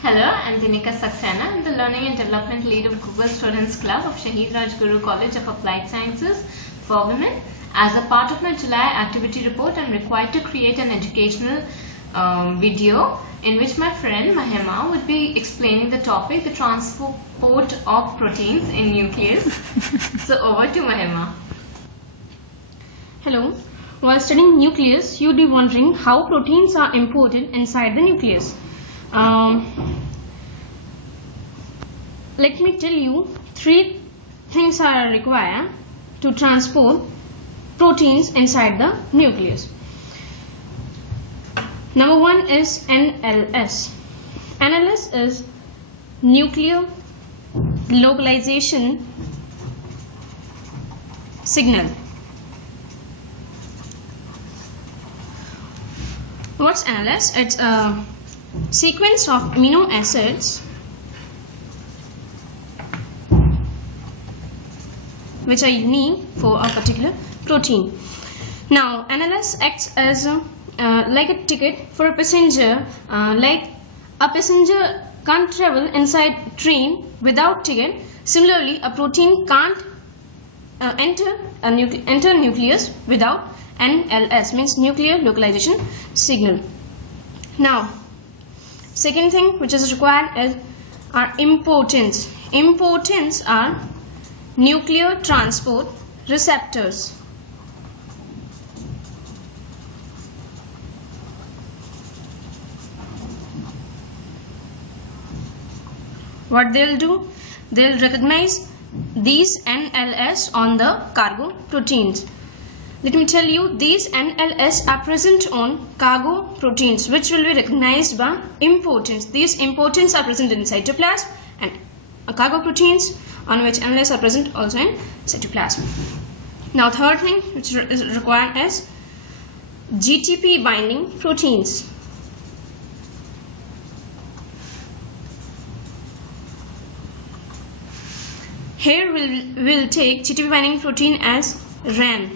Hello, I'm Dinika Saxena. I'm the Learning and Development Lead of Google Students Club of Shahid Rajguru College of Applied Sciences for Women. As a part of my July activity report, I'm required to create an educational video in which my friend Mahima would be explaining the topic, the transport of proteins in nucleus. So over to Mahima. Hello. While studying nucleus, you'd be wondering how proteins are imported inside the nucleus. Let me tell you, three things are required to transport proteins inside the nucleus. Number one is NLS. NLS is nuclear localization signal. What's NLS? It's a sequence of amino acids which are unique for a particular protein. Now, NLS acts as like a ticket for a passenger. Like a passenger can't travel inside train without ticket. Similarly, a protein can't enter nucleus without NLS, means nuclear localization signal. Now, second thing which is required is are importance. Importance are nuclear transport receptors. What they'll do? They'll recognize these NLS on the cargo proteins. Let me tell you, these NLS are present on cargo proteins which will be recognized by importance. These importance are present in cytoplasm and cargo proteins on which NLS are present also in cytoplasm. Now, third thing which is required is GTP binding proteins. Here we'll take GTP binding protein as RAN.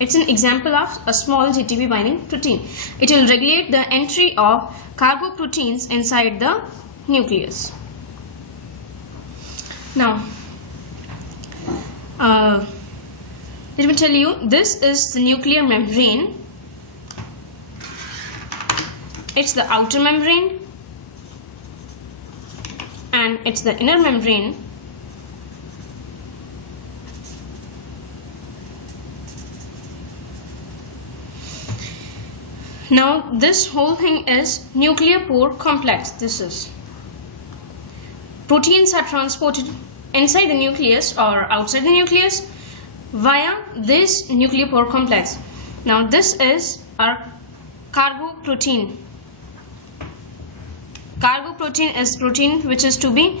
It's an example of a small GTP binding protein. It will regulate the entry of cargo proteins inside the nucleus. Now, let me tell you, this is the nuclear membrane. It's the outer membrane and it's the inner membrane. Now, this whole thing is nuclear pore complex. This is proteins are transported inside the nucleus or outside the nucleus via this nuclear pore complex. Now, this is our cargo protein. Cargo protein is protein which is to be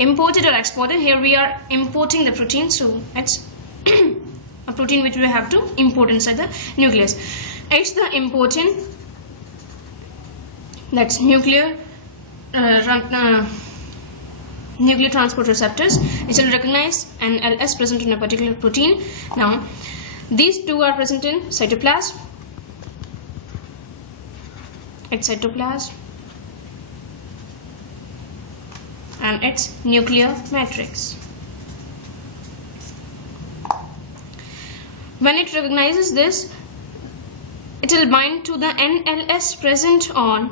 imported or exported. Here we are importing the protein, so it's a protein which we have to import inside the nucleus. It's the important, that's nuclear transport receptors. It will recognize NLS present in a particular protein. Now, these two are present in cytoplasm. It's cytoplasm and its nuclear matrix. When it recognizes this, it will bind to the NLS present on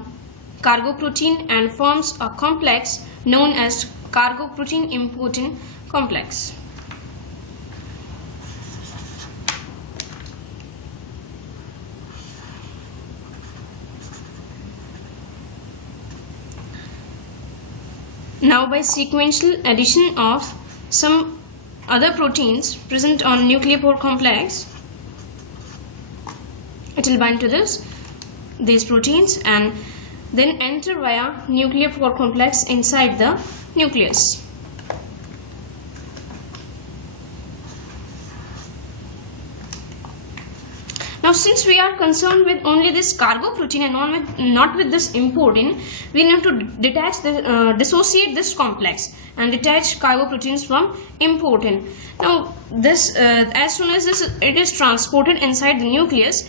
cargo protein and forms a complex known as cargo protein important complex. Now, by sequential addition of some other proteins present on nuclear pore complex, it will bind to these proteins and then enter via nuclear pore complex inside the nucleus. Now, since we are concerned with only this cargo protein and not with this important, we need to dissociate this complex and detach cargo proteins from important. Now, this as soon as it is transported inside the nucleus,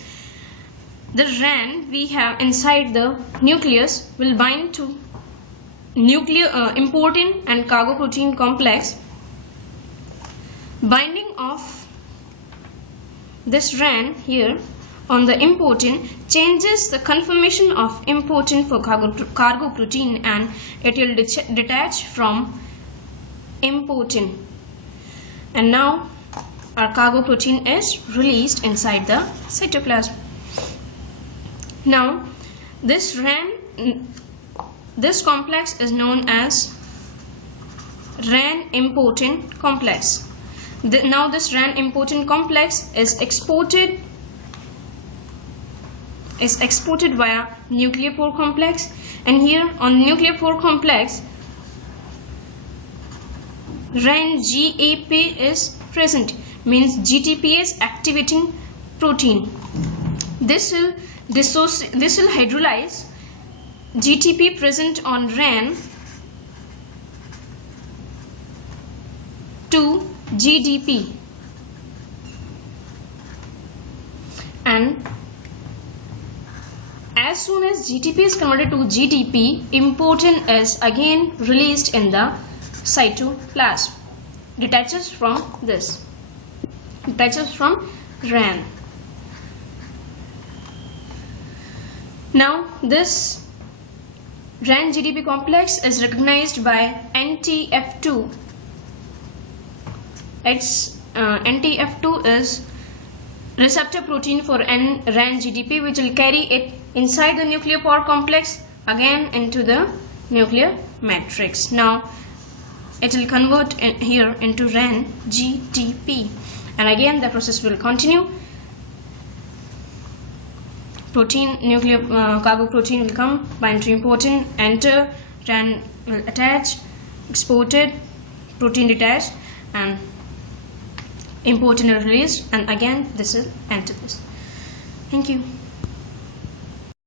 the RAN we have inside the nucleus will bind to important and cargo protein complex. Binding of this RAN here on the important changes the conformation of important for cargo protein, and it will detach from important, and now our cargo protein is released inside the cytoplasm. Now this complex is known as RAN important complex. Now this RAN important complex is exported via nuclear pore complex, and here on nuclear pore complex RAN GAP is present, means GTPase activating protein. This will hydrolyze GTP present on RAN to GDP, and as soon as GTP is converted to GDP, important is again released in the cytoplasm, detaches from RAN. Now this RAN GDP complex is recognized by NTF2. NTF2 is receptor protein for RAN GDP, which will carry it inside the nuclear pore complex again into the nuclear matrix. Now it will convert here into RAN GDP, and again the process will continue. Nuclear cargo protein will come, bind to important, enter, RAN will attach, exported, protein detached, and important is released, and again this will enter this. Thank you.